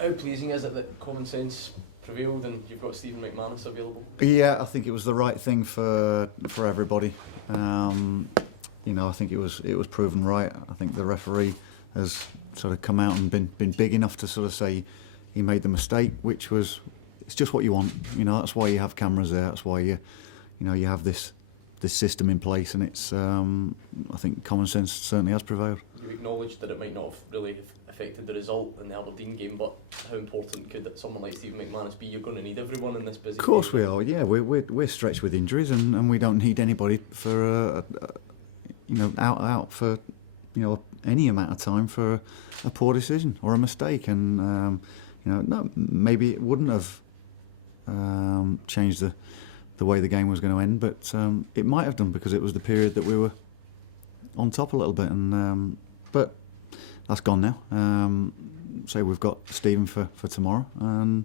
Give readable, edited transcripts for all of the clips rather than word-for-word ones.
How pleasing is it that common sense prevailed and you've got Stephen McManus available? Yeah, I think it was the right thing for everybody. I think it was proven right. I think the referee has sort of come out and been big enough to sort of say he made the mistake, which was, it's just what you want. That's why you have cameras there. That's why you have this system in place, and it's I think common sense certainly has prevailed. You acknowledged that it might not have really affected the result in the Aberdeen game, but how important could someone like Stephen McManus be? You're going to need everyone in this busy. Of course game. we are. Yeah, we're stretched with injuries, and we don't need anybody for out for any amount of time for a poor decision or a mistake, and no, maybe it wouldn't have changed the way the game was going to end, but it might have done, because it was the period that we were on top a little bit, and but that's gone now. So we've got Stephen for tomorrow, and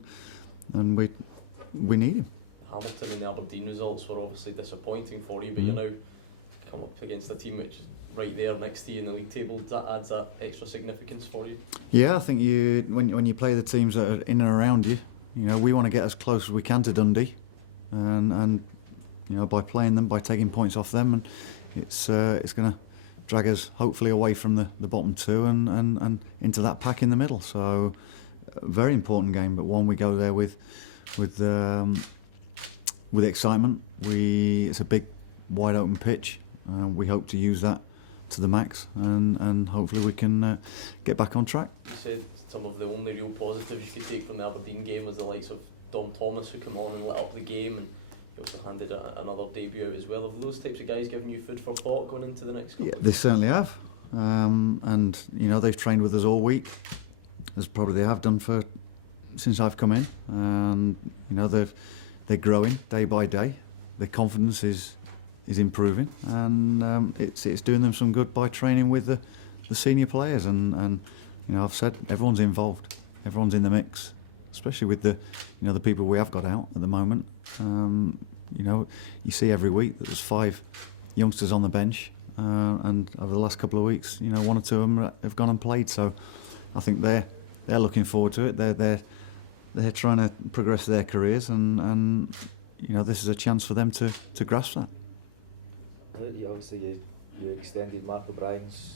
we need him. Hamilton and the Aberdeen results were obviously disappointing for you, but you now come up against a team which is right there next to you in the league table. That adds that extra significance for you. Yeah, I think when you play the teams that are in and around you, we want to get as close as we can to Dundee, and by playing them, by taking points off them, and it's going to drag us hopefully away from the bottom two and into that pack in the middle. So a very important game, but one we go there with excitement. It's a big, wide open pitch. We hope to use that to the max, and hopefully we can get back on track. You said some of the only real positives you could take from the Aberdeen game was the likes of Dom Thomas, who came on and lit up the game, and he also handed another debut out as well. Have those types of guys given you food for thought going into the next couple? Yeah, they certainly have, and they've trained with us all week, as probably they have done since I've come in, and they're growing day by day. Their confidence is improving, and it's doing them some good by training with the senior players, and I've said everyone's involved, everyone's in the mix, especially with the people we have got out at the moment. You see every week that there's 5 youngsters on the bench, and over the last couple of weeks, 1 or 2 of them have gone and played. So I think they're looking forward to it. They're trying to progress their careers, and this is a chance for them to grasp that. Obviously, you extended Mark O'Brien's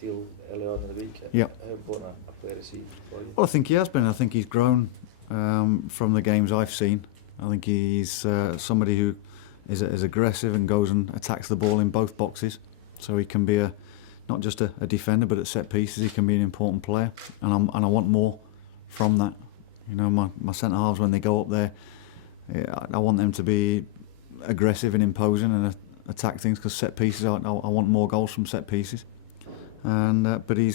deal early on in the week. Yeah. How important a player is he for you? Well, I think he has been. I think he's grown from the games I've seen. I think he's somebody who is aggressive and goes and attacks the ball in both boxes. So he can be not just a defender, but at set pieces he can be an important player. And I want more from that. My centre halves, when they go up there, I want them to be aggressive and imposing and attack things, because set pieces, I want more goals from set pieces. And but he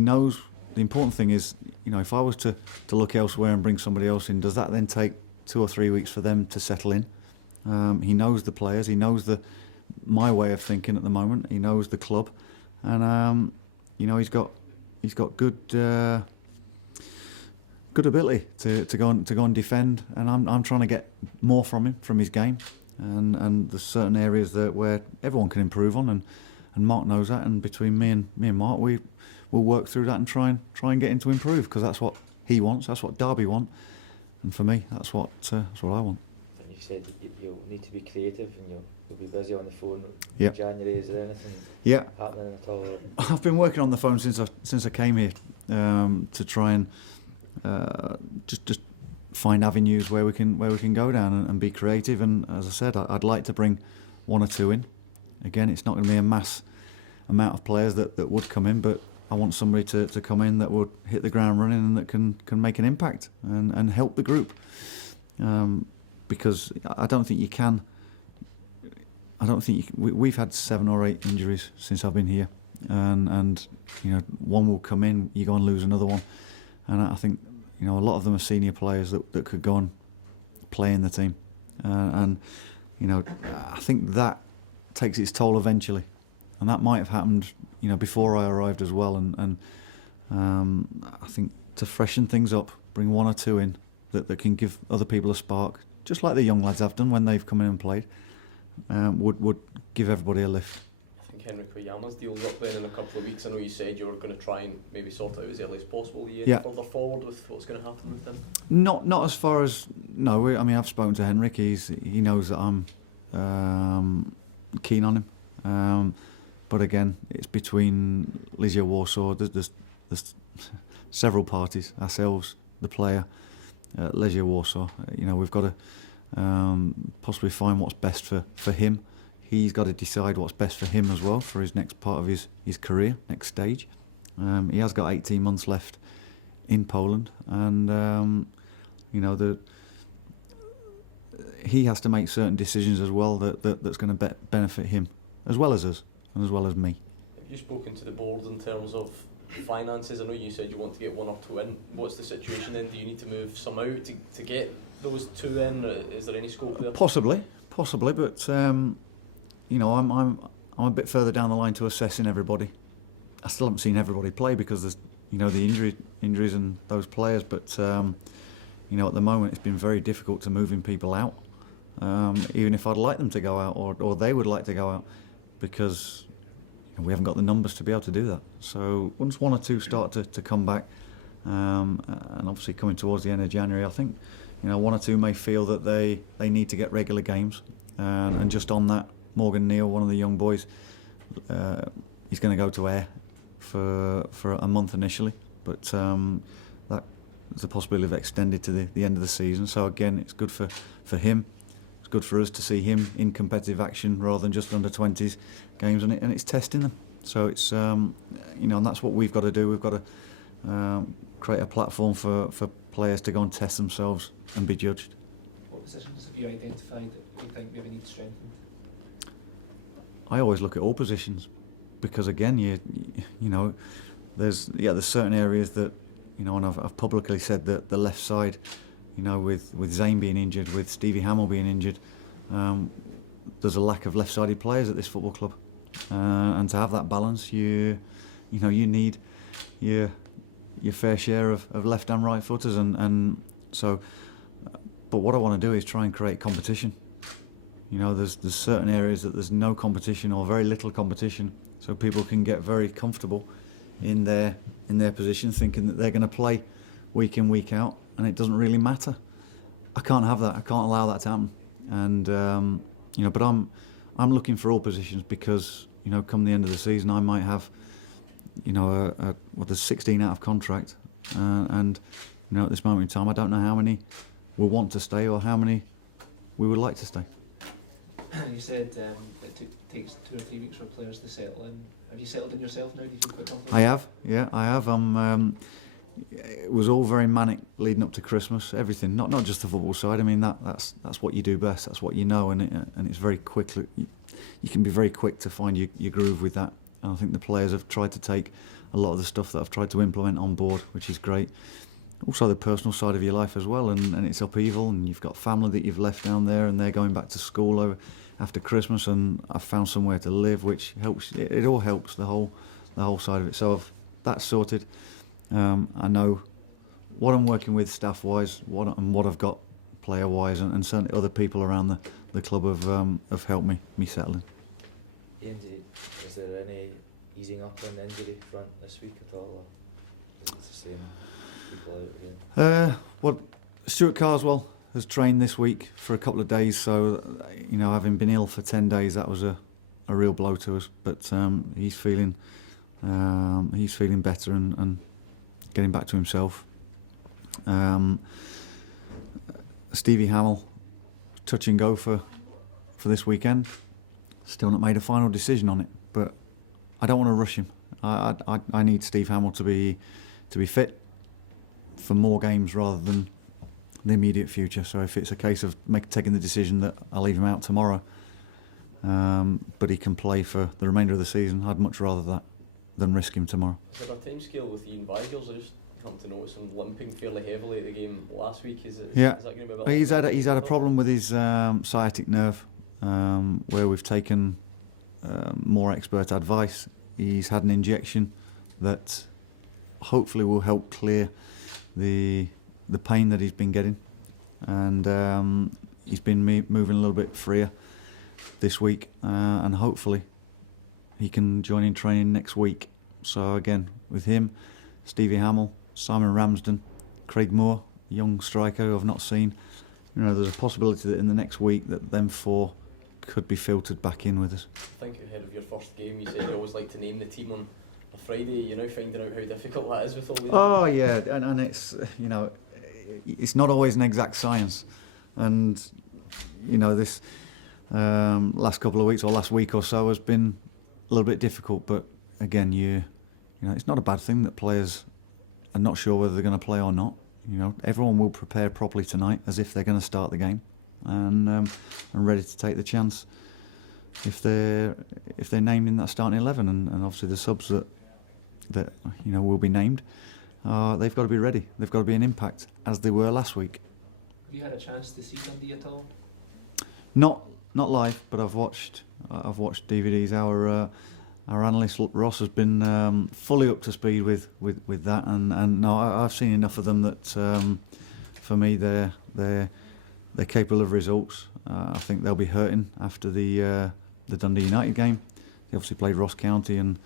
knows. The important thing is, if I was to look elsewhere and bring somebody else in, does that then take 2 or 3 weeks for them to settle in? He knows the players. He knows my way of thinking at the moment. He knows the club, and he's got good ability to go and defend. And I'm trying to get more from him, from his game, and there's certain areas where everyone can improve on, and Mark knows that. And between me and Mark, we'll work through that and try and get him to improve, because that's what he wants, that's what Derby want, and for me, that's what I want. And you said you'll need to be creative, and you'll be busy on the phone. Yeah. In January, is there anything happening at all? I've been working on the phone since I came here, to try and just find avenues where we can go down and be creative. And as I said, I'd like to bring 1 or 2 in. Again, it's not going to be a mass amount of players that would come in, but I want somebody to come in that would hit the ground running and that can make an impact and help the group. Because I don't think you can. We've had 7 or 8 injuries since I've been here, and one will come in, you go and lose another one, and I think a lot of them are senior players that could go and play in the team, and I think that takes its toll eventually, and that might have happened before I arrived as well, and I think to freshen things up, bring 1 or 2 in that can give other people a spark, just like the young lads have done when they've come in and played, would give everybody a lift. I think Henrik Oyama's deal's up then in a couple of weeks. I know you said you were going to try and maybe sort it out as early as possible. Are you any further forward with what's going to happen with him? Not as far as no. I mean, I've spoken to Henrik. He knows that I'm keen on him. But again, it's between Legia Warsaw. There's several parties. Ourselves, the player, Legia Warsaw. We've got to possibly find what's best for him. He's got to decide what's best for him as well for his next part of his career, next stage. He has got 18 months left in Poland, and he has to make certain decisions as well that's going to benefit him as well as us and as well as me. Have you spoken to the board in terms of finances? I know you said you want to get one or two in. What's the situation then? Do you need to move some out to get those two in? Is there any scope there? Possibly, but I'm a bit further down the line to assessing everybody. I still haven't seen everybody play because there's the injuries and those players, but at the moment it's been very difficult to moving people out, even if I'd like them to go out or they would like to go out, because we haven't got the numbers to be able to do that. So once one or two start to come back, and obviously coming towards the end of January, I think one or two may feel that they need to get regular games, and just on that, Morgan Neal, one of the young boys, he's going to go to Ayr for a month initially, but that there's a possibility of extended to the end of the season. So again, it's good for him. It's good for us to see him in competitive action rather than just under 20s games, and it's testing them. So it's and that's what we've got to do. We've got to create a platform for players to go and test themselves and be judged. What positions have you identified that you think maybe need strengthened? I always look at all positions, because again, there's certain areas that and I've publicly said that the left side, with Zane being injured, with Stevie Hamill being injured, there's a lack of left-sided players at this football club, and to have that balance, you need your fair share of left and right footers, and so. But what I want to do is try and create competition. There's certain areas that there's no competition or very little competition, so people can get very comfortable in their position, thinking that they're going to play week in, week out, and it doesn't really matter. I can't have that. I can't allow that to happen. And but I'm looking for all positions, because come the end of the season, I might have there's 16 out of contract, and at this moment in time, I don't know how many will want to stay or how many we would like to stay. You said it takes 2 or 3 weeks for players to settle in. Have you settled in yourself now? Do you feel quite comfortable? I have, yeah, I have. It was all very manic leading up to Christmas. Everything, not just the football side. I mean, that's what you do best. That's what and it's very quick. You can be very quick to find your groove with that. And I think the players have tried to take a lot of the stuff that I've tried to implement on board, which is great. Also the personal side of your life as well, and it's upheaval, and you've got family that you've left down there, and they're going back to school after Christmas, and I've found somewhere to live, which helps. It all helps, the whole side of it. So that's sorted. I know what I'm working with staff-wise, what I've got player-wise, and certainly other people around the club have helped me settle in. Ian, is there any easing up on the injury front this week at all, or is it the same? Stuart Carswell has trained this week for a couple of days, so having been ill for 10 days, that was a real blow to us. But he's feeling better and getting back to himself. Stevie Hamill, touch and go for this weekend. Still not made a final decision on it, but I don't want to rush him. I need Steve Hamill to be fit for more games rather than the immediate future. So if it's a case of taking the decision that I'll leave him out tomorrow, but he can play for the remainder of the season, I'd much rather that than risk him tomorrow. Is there a time scale with Ian Vigils? I just come to notice him limping fairly heavily at the game last week. Is that going to be a bit he's had a problem with his sciatic nerve, where we've taken more expert advice. He's had an injection that hopefully will help clear the pain that he's been getting, and he's been moving a little bit freer this week, and hopefully he can join in training next week. So again, with him, Stevie Hamill, Simon Ramsden, Craig Moore, young striker who I've not seen. You know, there's a possibility that in the next week that them 4 could be filtered back in with us. I think ahead of your first game, you said you always like to name the team on a Friday. You're now finding out how difficult that is with all the. Oh yeah, and it's, you know, it's not always an exact science, and you know, this last couple of weeks or last week or so has been a little bit difficult. But again, you know, it's not a bad thing that players are not sure whether they're going to play or not. You know, everyone will prepare properly tonight as if they're going to start the game, and ready to take the chance if they're named in that starting 11, and obviously the subs that you know will be named, they've got to be ready. They've got to be an impact as they were last week. Have you had a chance to see Dundee at all? Not live, but I've watched DVDs. Our analyst Ross has been fully up to speed with that, and no, I've seen enough of them that for me they're capable of results. I think they'll be hurting after the Dundee United game. They obviously played Ross County and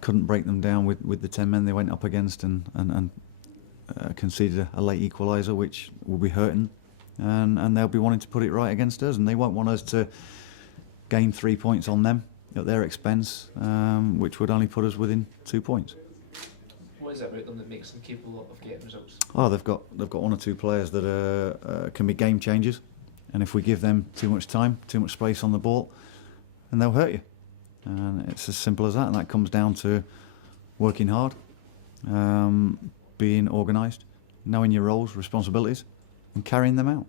couldn't break them down with the 10 men they went up against, and conceded a late equaliser, which will be hurting, and they'll be wanting to put it right against us, and they won't want us to gain 3 points on them at their expense, which would only put us within 2 points. What is it about them that makes them capable of getting results? Oh, they've got 1 or 2 players that can be game changers, and if we give them too much time, too much space on the ball, then they'll hurt you. And it's as simple as that, and that comes down to working hard, being organised, knowing your roles, responsibilities, and carrying them out.